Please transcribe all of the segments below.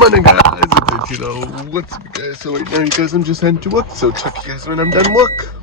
morning, guys. It's what's up, guys? So right now, you guys, I'm just heading to work. So check you guys when I'm done work.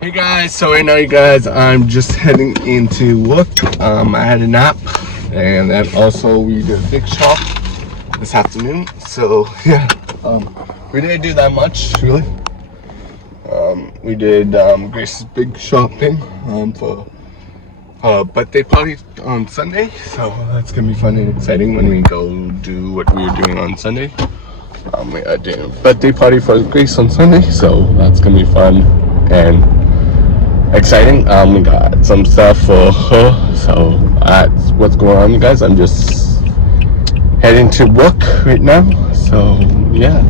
Hey guys, so right now, you guys, I'm just heading into work. I had a nap, and then also we did a big shop this afternoon. So yeah, we didn't do that much really. We did Grace's big shopping for birthday party on Sunday. So that's gonna be fun and exciting when we go do what we were doing on Sunday. We are doing a birthday party for Grace on Sunday, so that's gonna be fun and exciting. We got some stuff for her, so that's what's going on, you guys. I'm just heading to work right now, so yeah,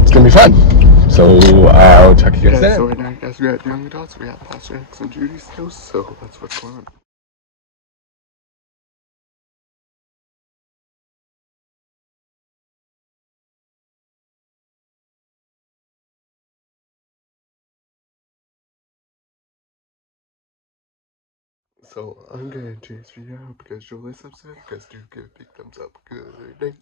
it's gonna be fun. So I'll talk to you guys then. So right now, you guys, we're at Young Adults. We have Pastor X and Judy's house, so that's what's going on. So I'm gonna end today's video. I hope you guys enjoy this episode. You guys do give a big thumbs up. Good night.